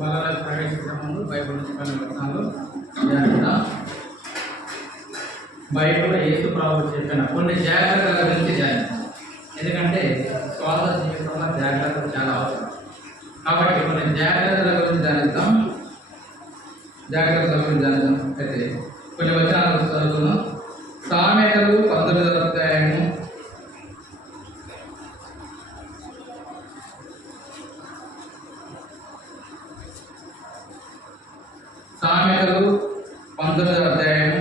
వాళ్ళ ప్రవేశించడం బైబిల్ నుంచి కొన్ని వచనాలు జాగ్రత్త. బైబిల్లో యేసు ప్రభువు చెప్పిన కొన్ని జాగ్రత్తల గురించి జాగ్రత్త. ఎందుకంటే శ్వాస జీవితంలో జాగ్రత్తలు చాలా అవసరం. కాబట్టి కొన్ని జాగ్రత్తల గురించి జాగ్రత్త. అయితే కొన్ని వచనాలు చదువుతున్నాం. సామెతలు 19వ అధ్యాయము 19వ అధ్యాయము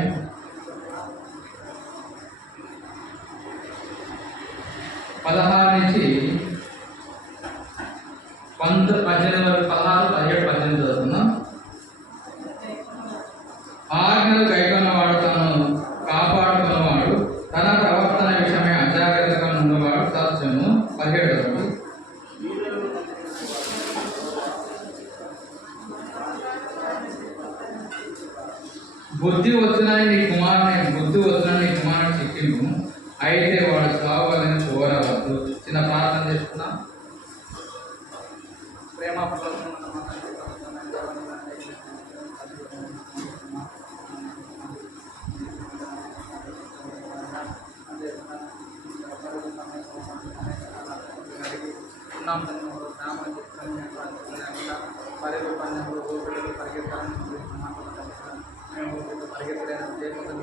16 నుంచి 18 వరకు 16, 17, 18 చదువుతున్నాం. ఆజ్ఞలు కైకొన్నవాడు తను కాపాడుకున్నవాడు, తన ప్రవర్తన విషయమై అజాగ్రత్తగా ఉన్నవాడు సత్యము. 17 వరకు బుద్ధి వచ్చినని నీ కుమారుని చిక్కిము, అయితే వాడు సావాలని కోరవద్దు. చిన్న ప్రార్థన చేసుకున్నాం. ప్రేమ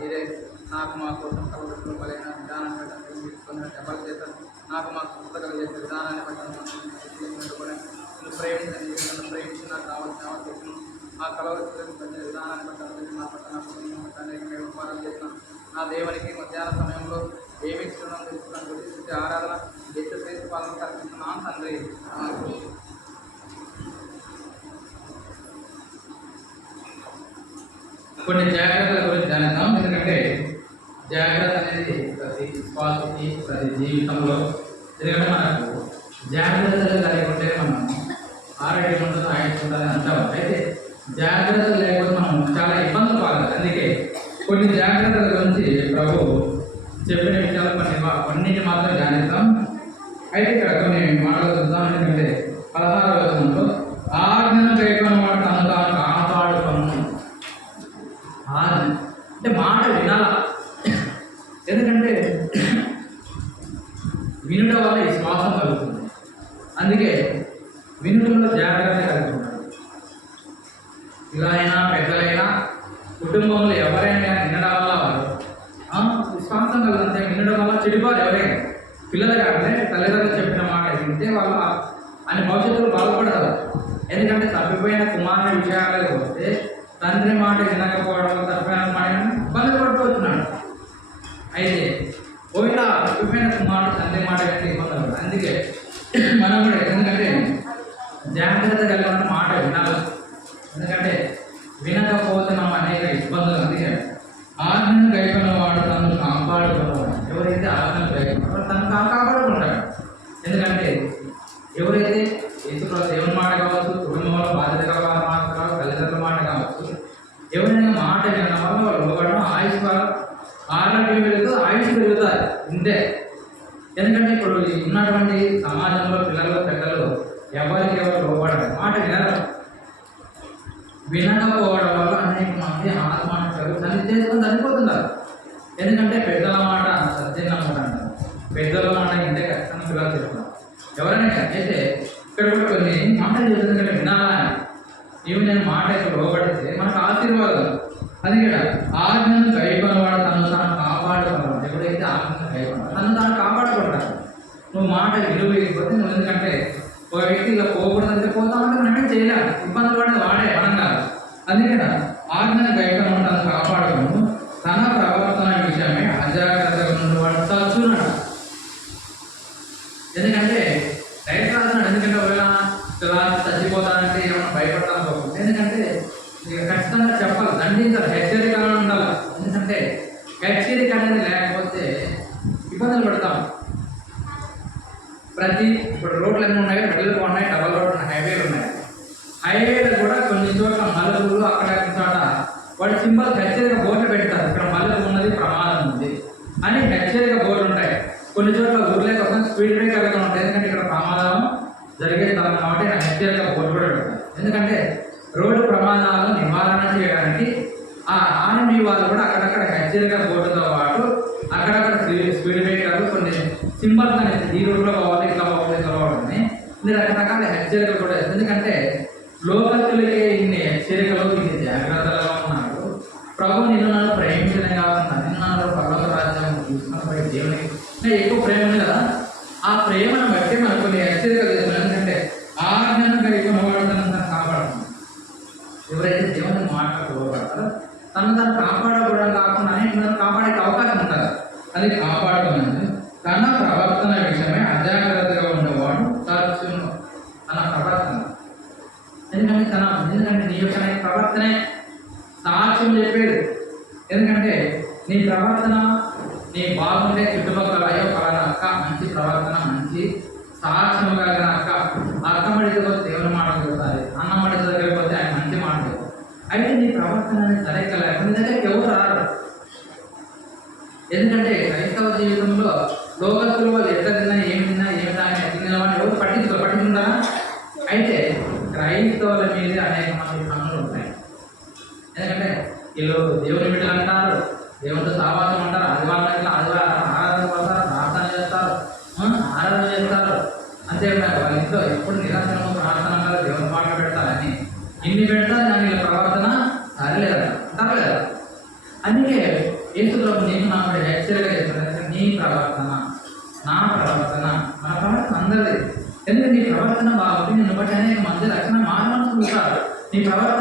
మీరే నాకు మా కోసం కలవడంలో బలైన విధానం తీసుకున్న డబ్బలు చేస్తాను. నాకు మాకు పుస్తకాలు చేసే విధానాన్ని బట్టి ప్రేమించి నాకు కావాల్సిన ఆ కలవచ్చిన విధానాన్ని బట్టి మా పట్టణ వ్యాపారం చేస్తున్నాను. నా దేవునికి మధ్యాహ్న సమయంలో ఏమి ఇస్తున్నాం తెలుసుకున్నాను. గురించి ఆరాధన చేసి పాలన కల్పిస్తున్నాను తండ్రి. కొన్ని జాగ్రత్తల గురించి జాగ్రత్త. ఎందుకంటే జాగ్రత్త అనేది ప్రతి శ్వాసకి ప్రతి జీవితంలో, ఎందుకంటే మనకు జాగ్రత్తలు లేకుంటే మనం ఆరోగ్యం ఉంటుంది, ఆయుష్ ఉంటుంది అంటాం. అయితే జాగ్రత్తలు లేకపోతే మనం చాలా ఇబ్బందులు పడాలి. అందుకే కొన్ని జాగ్రత్తల గురించి ప్రభు చెప్పిన విషయాలు కొన్నింటి మాత్రం ధ్యానిస్తాం. అయితే ఇక్కడ కొన్ని మాటలు చూద్దాం. ఎందుకంటే 16వ వచనంలో ఆజ్ఞను కైకొన్నవాడు తను తాను కాపాడుకోను. అంటే మాట వినాల. ఎందుకంటే వినుట వల్ల ఈ శ్వాసం కలుగుతుంది. అందుకే వినుటంలో జాగ్రత్త కలిగి ఉండాలి. ఇలా అయినా పెద్దలైనా కుటుంబంలో ఎవరైనా వినడం వల్ల వారు విశ్వాసం కలుగుతుంది. వినడం వల్ల చెడిపోరు. ఎవరైనా పిల్లలు కానీ తల్లిదండ్రులు చెప్పిన మాట వింటే వాళ్ళు అని భవిష్యత్తులో బాధపడతారు. ఎందుకంటే తప్పిపోయిన కుమారుని విషయాలకు వస్తే తండ్రి మాట వినకపోవడం, తప్పిపోయిన మాట ఇబ్బంది పడిపోతున్నాడు. అయితే పోయినా తప్పిపోయిన కుమారుడు తండ్రి మాట వింటే ఇబ్బంది. అందుకే మనం కూడా ఎందుకంటే జాగ్రత్త కలిగిన మాట వినాలి. ఎందుకంటే వినకపోతే మనం అనేక ఇబ్బందులు. అందుకే ఆజ్ఞను కైకొన్నవాడు తను కాపాడుకున్నవాడు. ఎవరైతే ఆజ్ఞను కైకొన్నవాడు తను కాపాడుకుంటాడు. ఎందుకంటే ఎవరైతే ఇతరుల దేవుని మాట కావచ్చు, కుటుంబంలో బాధ్యత గల వారి మాట కావచ్చు, తల్లిదండ్రుల మాట కావచ్చు, ఎవరైనా మాట వినడం వల్ల వాళ్ళు లోపడడం ఆయుష్ ఆరోగ్యం పెరుగుతూ ఆయుష్ పెరుగుతారు. ఇంతే. ఎందుకంటే ఇప్పుడు ఉన్నటువంటి సమాజంలో పిల్లలు పెద్దలు ఎవరికి ఎవరు లోపడరు, మాట వినరు. వినకపోవడం వల్ల అనేక మంది ఆత్మహత్యలు చేసుకొని చనిపోతున్నారు. ఎందుకంటే పెద్దల మాట సత్యం అంటారు. పెద్దల మాట ఇంటే ఖచ్చితంగా పిల్లలు చెప్తున్నారు. ఎవరైనా అయితే ఇక్కడ కూడా కొన్ని మాటలు చెప్తుందంటే వినాలా. ఇవి నేను మాట ఇక్కడ లోబడితే మనకు ఆశీర్వాదం. అది కూడా ఆజ్ఞను కైకొన్నవాడు తను తాను కాపాడుకున్నాడు. ఎవరైతే ఆజ్ఞను కైకొన్నాడు తను తాను కాపాడుకుంటాడు. నువ్వు మాట విలువ ఇవ్వకపోతే నువ్వు, ఎందుకంటే ఒక వ్యక్తి ఇలా పోకూడదంటే పోతామంటే మనమే చేయలేము. ఇబ్బందులు పడేది వాడే, మనం కాదు. అందుకే ఆజ్ఞను కైకొన్నవాడు తను కాపాడుకున్నాడు, తన ప్రవర్తన విషయమే అజాగ్రత్తగా ఉన్నవాడు చచ్చున్నాడు. ఎందుకంటే డైరెక్ట్ రాస్తున్నాడు. ఎందుకంటే ఒకవేళ చచ్చిపోతానంటే ఏమైనా భయపడతాను పోకుండా. ఎందుకంటే ఖచ్చితంగా చెప్పాలి, దండించాలి, హెచ్చరికగా ఉండాలి. ఎందుకంటే హెచ్చరిక అనేది లేకపోతే ఇబ్బందులు పడతాం. ఇప్పుడు రోడ్లు ఎన్ని ఉన్నాయి, మిడిల్ ఉన్నాయి, డబల్ రోడ్ ఉన్నాయి, హైవేలు ఉన్నాయి. హైవేలు కూడా కొన్ని చోట్ల మలుపులు అక్కడ చోట వాటి సింబల్ హెచ్చరిక బోర్డు పెడతారు. ఇక్కడ మలుపు ఉన్నది, ప్రమాదం ఉంది అని హెచ్చరిక బోర్డు ఉంటాయి. కొన్ని చోట్ల ఊర్లే కోసం స్పీడ్ బ్రేక్ అవి ఉంటాయి. ఎందుకంటే ఇక్కడ ప్రమాదం జరిగే స్థలం కాబట్టి హెచ్చరిక బోర్డు కూడా పెడతారు. ఎందుకంటే రోడ్డు ప్రమాదాలను నివారణ చేయడానికి ఆ ఆర్మీ వాళ్ళు కూడా అక్కడక్కడ హెచ్చరిక బోర్డుతో పాటు అక్కడక్కడ స్పీడ్ బ్రేకర్లు కొన్ని సింబల్స్ అనేది ఈ రోడ్లో పోవాలి, ఇట్లా పోవాలి, ఇట్లా పోవాలని ఇన్ని రకరకాల హెచ్చరికలు కూడా. ఎందుకంటే లోకస్తులకే ఇన్ని హెచ్చరికలు, ఇన్ని జాగ్రత్తలుగా ఉన్నారు. ప్రభు నిన్ను నన్ను ప్రేమించడం కాకుండా నిన్ను నన్ను పర్వత రాజ్యం తీసుకున్నప్పుడు దేవునికి ఎక్కువ ప్రేమ ఉంది కదా, ఆ ప్రేమను బట్టి మనకు కొన్ని హెచ్చరికలు చేస్తున్నాం. ఎందుకంటే ఆజ్ఞను కలిగి ఉన్నవాడు కాపాడుతుంది. ఎవరైతే దేవుని మాట్లాడుకోగలరో తను కాపాడకూడదు కాకుండా తనను కాపాడే అవకాశం ఉంటుంది. అది కాపాడుతుంది. తన ప్రవర్తన విషయమై అజాగ్రత్తగా ఉన్నవాడు సాక్షును తన ప్రవర్తన. ఎందుకంటే నీ యొక్క ప్రవర్తనే సాక్ష్యం చెప్పేది. ఎందుకంటే నీ ప్రవర్తన నీ బాగుంటే చుట్టుపక్కల అయ్యో పలానా అక్క మంచి ప్రవర్తన, మంచి సాక్ష్యం కలిగిన అక్క, అక్క మడికి పోతే దేవుని మాట చెబుతుంది, అన్న మడికి దగ్గరికి పోతే ఆయన మంచి మాట చెబుతుంది. అయితే నీ ప్రవర్తన అనేది సరిగ్గా లేకపోతే నీ దగ్గరికి ఎవరు రారు. ఎందుకంటే క్రైస్తవ జీవితంలో లోకస్తులు వాళ్ళు ఎట్లా తిన్నా, ఏమి తాగినా, తిన్నవాడిని ఎవరు పట్టించుకుంటారా? అయితే క్రైస్తవుల మీద అనేక మంది పనులు ఉంటాయి. ఎందుకంటే వీళ్ళు దేవుని బిడ్డలు అంటారు, దేవునితో సావాసం అంటారు, ఆదివారం ఆరాధన పోతారు, ప్రార్థన చేస్తారు, ఆరాధన చేస్తారు. అంతేకాదు వాళ్ళ ఇంట్లో ఎప్పుడు నిరాశనము ప్రార్థన అంటారు, దేవుని పాటలు పెడతారని ఇన్ని పెడతారు. కానీ వీళ్ళ ప్రవర్తన సరలేదా? అందుకే యేసుప్రభు నీకు నా హెచ్చరిక చేస్తారు. నీ ప్రవర్తన, నా ప్రవర్తన, మన ప్రవర్తన అందరిది. ఎందుకంటే నీ ప్రవర్తన బాగుంది, నిన్ను బట్టి అనేక మంది రక్షణ మానవులు చూస్తారు. నీ ప్రవర్తన